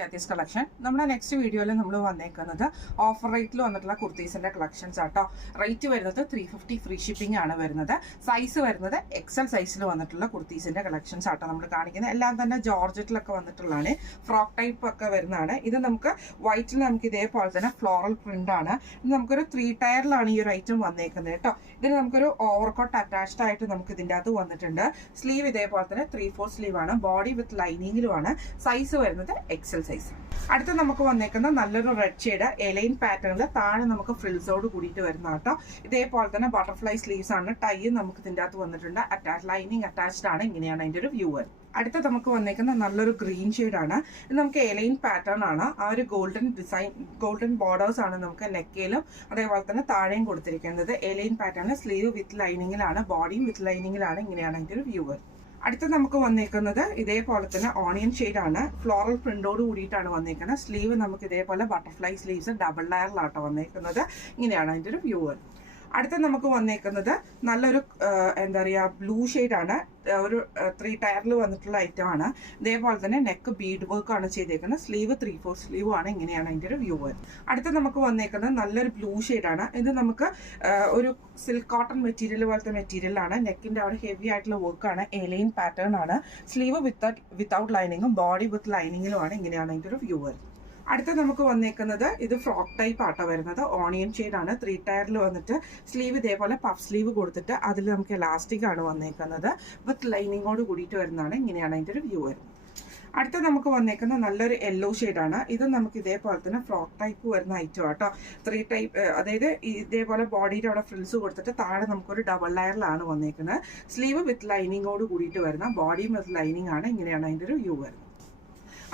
യാത്തീസ് collection നമ്മുടെ next വീഡിയോയിൽ നമ്മൾ വന്നേക്കുന്നത് ഓഫർ റേറ്റിൽ വന്നിട്ടുള്ള കുർത്തീസിന്റെ കളക്ഷൻസ് ആട്ടോ. റേറ്റ് വരുന്നത് 350 ഫ്രീ ഷിപ്പിംഗ് ആണ് വരുന്നത്. സൈസ് വരുന്നത് എക്സൽ സൈസിൽ വന്നിട്ടുള്ള കുർത്തീസിന്റെ കളക്ഷൻസ് ആട്ടോ നമ്മൾ കാണിക്കുന്നത്. എല്ലാം തന്നെ ജോർജറ്റിലൊക്കെ വന്നിട്ടുള്ളതാണ്. ഫ്രോക്ക് ടൈപ്പ് ഒക്കെ വരുന്നതാണ്. ഇത് നമുക്ക് വൈറ്റിൽ നമുക്ക് ഇതേപോലെ തന്നെ ഫ്ലോറൽ പ്രിന്റ് ആണ്. ഇത് നമുക്കൊരു 3 ടയറിലാണ് ഈ ഒരു ഐറ്റം വന്നേക്കുന്നത് കേട്ടോ. ഇതിന് നമുക്കൊരു ഓവർകോട്ട് അറ്റാച്ച്ഡ് ആയിട്ട് നമുക്ക് ഇതിൻ്റെ അകത്ത് വന്നിട്ടുണ്ട്. സ്ലീവ് ഇതേപോലെ തന്നെ 3/4 സ്ലീവ് ആണ്. ബോഡി വിത്ത് ലൈനിങ്ങിലുമാണ്. സൈസ് വരുന്നത് എക്സൽ സൈസ്. അടുത്ത നമുക്ക് വന്നേക്കുന്ന നല്ലൊരു റെഡ് ഷെയ്ഡ് എലൈൻ പാറ്റേണിൽ താഴെ നമുക്ക് ഫ്രിൽസോട് കൂടിയിട്ട് വരുന്ന കേട്ടോ. ഇതേപോലെ തന്നെ ബട്ടർഫ്ലൈ സ്ലീവ്സ് ആണ്. ടൈ നമുക്ക് ഇതിൻ്റെ അകത്ത് വന്നിട്ടുണ്ട്. ലൈനിങ് അറ്റാച്ച്ഡ് ആണ്. ഇങ്ങനെയാണ് അതിൻ്റെ ഒരു വ്യൂ. അടുത്ത നമുക്ക് വന്നേക്കുന്ന നല്ലൊരു ഗ്രീൻ ഷെയ്ഡാണ്. ഇത് നമുക്ക് എലൈൻ പാറ്റേൺ ആണ്. ആ ഒരു ഗോൾഡൻ ഡിസൈൻ, ഗോൾഡൻ ബോർഡേഴ്സ് ആണ് നമുക്ക് നെക്കയിലും അതേപോലെ തന്നെ താഴെയും കൊടുത്തിരിക്കുന്നത്. എലൈൻ പാറ്റേൺ സ്ലീവ് വിത്ത് ലൈനിങ്ങിലാണ്, ബോഡിയും വിത്ത് ലൈനിങ്ങിലാണ്. ഇങ്ങനെയാണ് അതിൻ്റെ ഒരു വ്യൂ. അടുത്ത നമുക്ക് വന്നേക്കുന്നത് ഇതേപോലെ തന്നെ ഓണിയൻ ഷെയ്ഡാണ്. ഫ്ലോറൽ പ്രിന്റോട് കൂടിയിട്ടാണ് വന്നേക്കുന്നത്. സ്ലീവ് നമുക്ക് ഇതേപോലെ ബട്ടർഫ്ലൈ സ്ലീവ്സ് ഡബിൾ ലെയറിലാട്ടോ വന്നേക്കുന്നത്. ഇങ്ങനെയാണ് അതിൻ്റെ ഒരു വ്യൂ. അടുത്ത നമുക്ക് വന്നേക്കുന്നത് നല്ലൊരു എന്താ പറയുക ബ്ലൂ ഷെയ്ഡാണ്. ഒരു 3 ടയറിൽ വന്നിട്ടുള്ള ഐറ്റം ആണ്. ഇതേപോലെ തന്നെ നെക്ക് ബീഡ് വർക്ക് ആണ് ചെയ്തേക്കുന്നത്. സ്ലീവ് 3/4 സ്ലീവ് ആണ്. ഇങ്ങനെയാണ് അതിൻ്റെ ഒരു വ്യൂ. അടുത്ത നമുക്ക് വന്നേക്കുന്നത് നല്ലൊരു ബ്ലൂ ഷെയ്ഡാണ്. ഇത് നമുക്ക് ഒരു സിൽക്ക് കോട്ടൺ മെറ്റീരിയൽ പോലത്തെ മെറ്റീരിയലാണ്. നെക്കിന്റെ അവിടെ ഹെവി ആയിട്ടുള്ള വർക്കാണ്. എലൈൻ പാറ്റേൺ ആണ്. സ്ലീവ് വിത്തൗട്ട് ലൈനിങ്ങും ബോഡി വിത്ത് ലൈനിങ്ങിലുമാണ്. ഇങ്ങനെയാണ് അതിൻ്റെ ഒരു വ്യൂ. അടുത്ത നമുക്ക് വന്നേക്കുന്നത് ഇത് ഫ്രോക്ക് ടൈപ്പ് ആട്ടോ വരുന്നത്. ഓണിയൻ ഷെയ്ഡാണ്. 3 ടയറിൽ വന്നിട്ട് സ്ലീവ് ഇതേപോലെ പഫ് സ്ലീവ് കൊടുത്തിട്ട് അതിൽ നമുക്ക് എലാസ്റ്റിക് ആണ് വന്നേക്കുന്നത്. വിത്ത് ലൈനിങ്ങോട് കൂടിയിട്ട് വരുന്നതാണ്. ഇങ്ങനെയാണ് അതിൻ്റെ ഒരു വ്യൂ വരുന്നത്. അടുത്ത നമുക്ക് വന്നേക്കുന്ന നല്ലൊരു യെല്ലോ ഷെയ്ഡാണ്. ഇത് നമുക്ക് ഇതേപോലെ തന്നെ ഫ്രോക്ക് ടൈപ്പ് വരുന്ന ഐറ്റം ആട്ടോ. 3 ടൈപ്പ്, അതായത് ഇതേപോലെ ബോഡിയുടെ അവിടെ ഫ്രിൽസ് കൊടുത്തിട്ട് താഴെ നമുക്കൊരു ഡബിൾ ലെയറിലാണ് വന്നേക്കുന്നത്. സ്ലീവ് വിത്ത് ലൈനിങ്ങോട് കൂടിയിട്ട് വരുന്ന, ബോഡിയും വിത്ത് ലൈനിങ് ആണ്. ഇങ്ങനെയാണ് അതിൻ്റെ ഒരു വ്യൂ വരുന്നത്.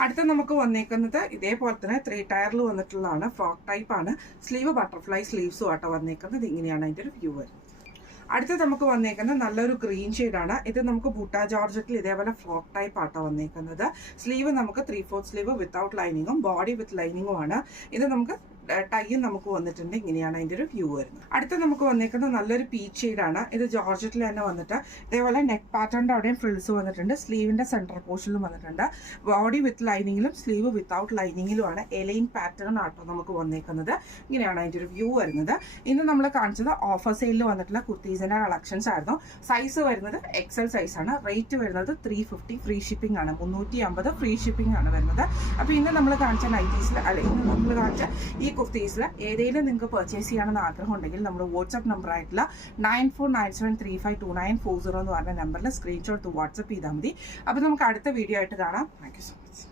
അടുത്ത നമുക്ക് വന്നേക്കുന്നത് ഇതേപോലെ തന്നെ 3 ടയറിൽ വന്നിട്ടുള്ളതാണ്. ഫ്രോക്ക് ടൈപ്പ് ആണ്. സ്ലീവ് ബട്ടർഫ്ലൈ സ്ലീവ്സും ആട്ടോ വന്നേക്കുന്നത്. ഇങ്ങനെയാണ് അതിൻ്റെ ഒരു വ്യൂ വരുന്നത്. അടുത്ത നമുക്ക് വന്നേക്കുന്നത് നല്ലൊരു ഗ്രീൻ ഷെയ്ഡാണ്. ഇത് നമുക്ക് ബൂട്ട ജോർജറ്റിൽ ഇതേപോലെ ഫ്രോക്ക് ടൈപ്പ് ആട്ടോ വന്നേക്കുന്നത്. സ്ലീവ് നമുക്ക് 3/4 സ്ലീവ് വിത്തൗട്ട് ലൈനിങ്ങും ബോഡി വിത്ത് ലൈനിങ്ങും ആണ്. ഇത് നമുക്ക് ടൈയും നമുക്ക് വന്നിട്ടുണ്ട്. ഇങ്ങനെയാണ് അതിൻ്റെ ഒരു വ്യൂ വരുന്നത്. അടുത്ത നമുക്ക് വന്നേക്കുന്നത് നല്ലൊരു പീച്ച് ഷെയ്ഡാണ്. ഇത് ജോർജറ്റിൽ തന്നെ വന്നിട്ട് ഇതേപോലെ നെക്ക് പാറ്റേണിൻ്റെ അവിടെയും ഫ്രിൽസ് വന്നിട്ടുണ്ട്. സ്ലീവിൻ്റെ സെൻട്രൽ പോർഷനിലും വന്നിട്ടുണ്ട്. ബോഡി വിത്ത് ലൈനിങ്ങിലും സ്ലീവ് വിത്തൗട്ട് ലൈനിങ്ങിലുമാണ്. എലൈൻ പാറ്റേൺ ആട്ടോ നമുക്ക് വന്നേക്കുന്നത്. ഇങ്ങനെയാണ് അതിൻ്റെ ഒരു വ്യൂ വരുന്നത്. ഇന്ന് നമ്മൾ കാണിച്ചത് ഓഫർ സെയിലിൽ വന്നിട്ടുള്ള കുർത്തീസിൻ്റെ കളക്ഷൻസ് ആയിരുന്നു. സൈസ് വരുന്നത് എക്സൽ സൈസാണ്. റേറ്റ് വരുന്നത് 350 ഫ്രീ ഷിപ്പിംഗ് ആണ്. 350 ഫ്രീ ഷിപ്പിംഗ് ആണ് വരുന്നത്. അപ്പോൾ ഇന്ന് നമ്മൾ കാണിച്ച നൈറ്റീസിൽ ഇന്ന് നമ്മൾ കാണിച്ച ഈ കുർത്തീസിൽ ഏതെങ്കിലും നിങ്ങൾക്ക് പർച്ചേസ് ചെയ്യണമെന്ന് ആഗ്രഹം ഉണ്ടെങ്കിൽ നമ്മുടെ വാട്സ്ആപ്പ് നമ്പർ ആയിട്ടുള്ള 9497352940 എന്ന് പറഞ്ഞ നമ്പറിൽ സ്ക്രീൻഷോട്ട് വാട്സ്ആപ്പ് ചെയ്താൽ മതി. അപ്പോൾ നമുക്ക് അടുത്ത വീഡിയോ ആയിട്ട് കാണാം. Thank you so much.